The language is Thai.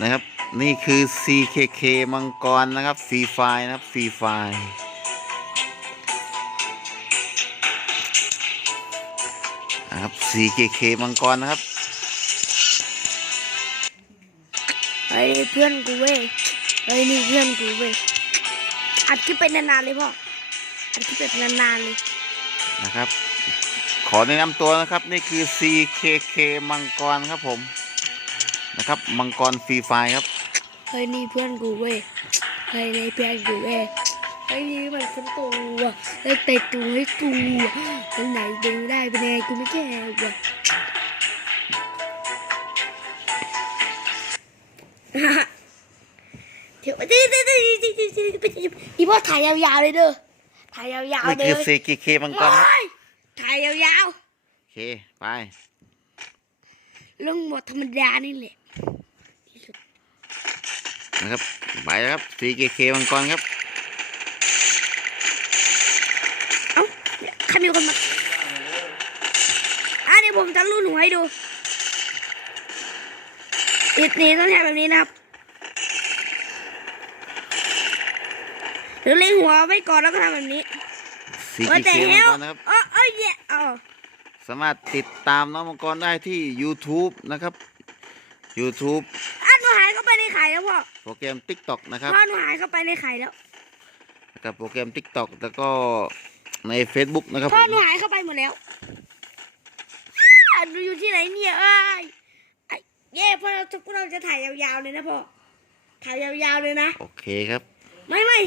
นะครับ นี่คือ CKK มังกรนะครับฟรีไฟนะครับฟรีไฟนะครับ CKK มังกรนะครับเฮ้ยนี่เพื่อนกูเว้ยเฮ้ยนี่เพื่อนกูเว้ยอัดคลิปไปนานๆเลยพ่ออัดคลิปไปนานๆเลยนะครับ ขอแนะนำตัวนะครับ นี่คือ CKK มังกรครับผม นะครับ มังกรฟรีไฟครับเฮ้ยนี่เพื่อนกูเว้ยเฮ้ยนี่เพื่อนกูเว้ยเฮ้ยนี่มันคนตัวเฮ้ยเตะตัวให้กูตรงไหนดึงได้เป็นไงกูไม่แก้ว่ะเดี๋ยวอีพ่อถ่ายยาวๆเลยเด้อถ่ายยาวๆนี่เลคือย CKK มังกรครับโอ้ยถ่ายยาวๆโอเคไป ๆเรื่องหมดธรรมดานี่แหละนะครับไปแล้วครับ CKK มังกรครับ เอ้าเนี่ยใครมีคนมาอะเดี๋ยวผมจะรูดหัวให้ดูอิดนี้ต้องทำแบบนี้นะครับหรือเล็งหัวไว้ก่อนแล้วก็ทำแบบนี้ว่า CKK แต่มัเฮงลกรนะครับ เอ๋อเอ้ยเนี่ยอ๋อ สามารถติดตามน้องมังกรได้ที่ YouTube นะครับ YouTube อะหนูหายเข้าไปในไข่แล้วพ่อโปรแกรม TikTok นะครับพ่อหนูหายเข้าไปในไข่แล้วกับโปรแกรม TikTok แล้วก็ใน Facebook นะครับพ่อผมหนูหายเข้าไปหมดแล้วอะหนูอยู่ที่ไหนเนี่ยเอ้ยไอ้เย่พ่อเราจะพวกเราจะถ่ายยาวๆเลยนะพ่อถ่ายยาวๆเลยนะ โอเคครับ ไม่ไม่